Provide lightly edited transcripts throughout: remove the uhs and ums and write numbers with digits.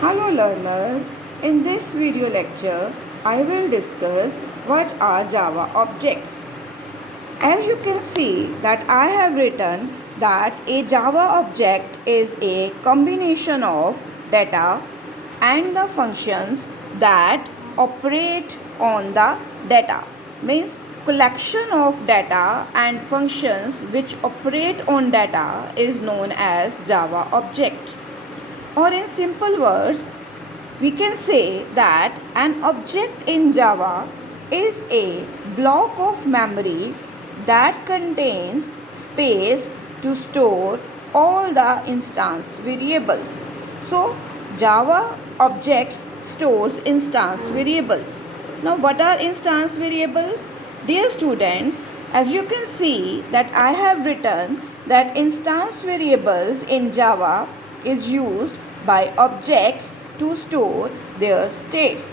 Hello learners, in this video lecture I will discuss what are Java objects. As you can see that I have written that a Java object is a combination of data and the functions that operate on the data. Means collection of data and functions which operate on data is known as Java object. Or in simple words, we can say that an object in Java is a block of memory that contains space to store all the instance variables. So, Java objects stores instance variables. Now, what are instance variables? Dear students, as you can see that I have written that instance variables in Java is used by objects to store their states.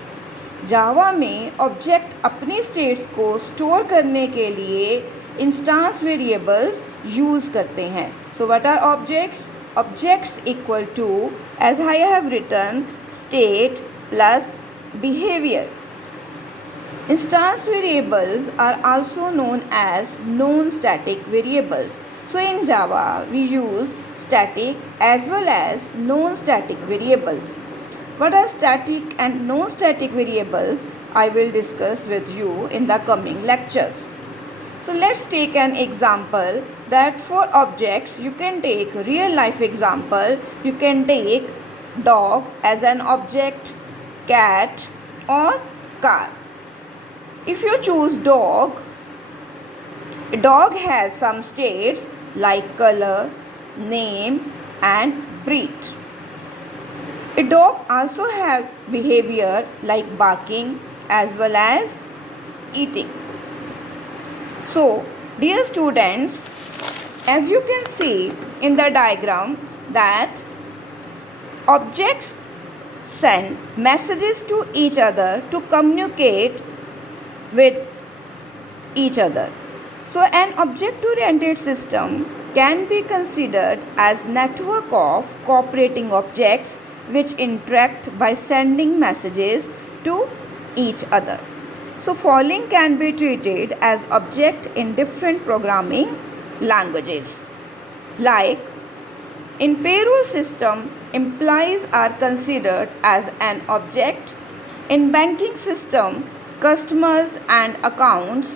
जावा में object अपनी states को store करने के लिए instance variables use करते हैं. So what are objects? Objects equal to, as I have written, state plus behaviour. Instance variables are also known as non-static variables. So in Java, we use static as well as non-static variables. What are static and non-static variables? I will discuss with you in the coming lectures. So let's take an example that for objects, you can take real life example. You can take dog as an object, cat or car. If you choose dog, a dog has some states like color, name and breed. A dog also has behavior like barking as well as eating. So, dear students, as you can see in the diagram that objects send messages to each other to communicate with each other. So an object-oriented system can be considered as network of cooperating objects which interact by sending messages to each other. So following can be treated as object in different programming languages. Like in payroll system, employees are considered as an object. In banking system, customers and accounts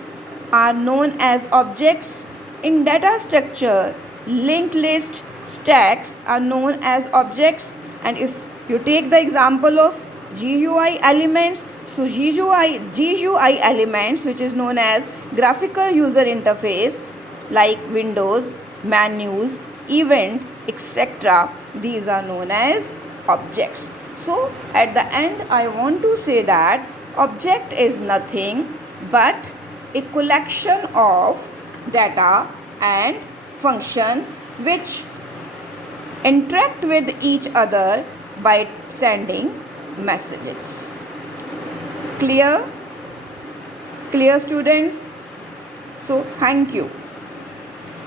are known as objects. In data structure, linked list stacks are known as objects. And if you take the example of GUI elements, so GUI elements, which is known as graphical user interface, like windows, menus, event, etc., these are known as objects. So at the end, I want to say that object is nothing but a collection of data and function which interact with each other by sending messages. Clear? Clear, students? So thank you.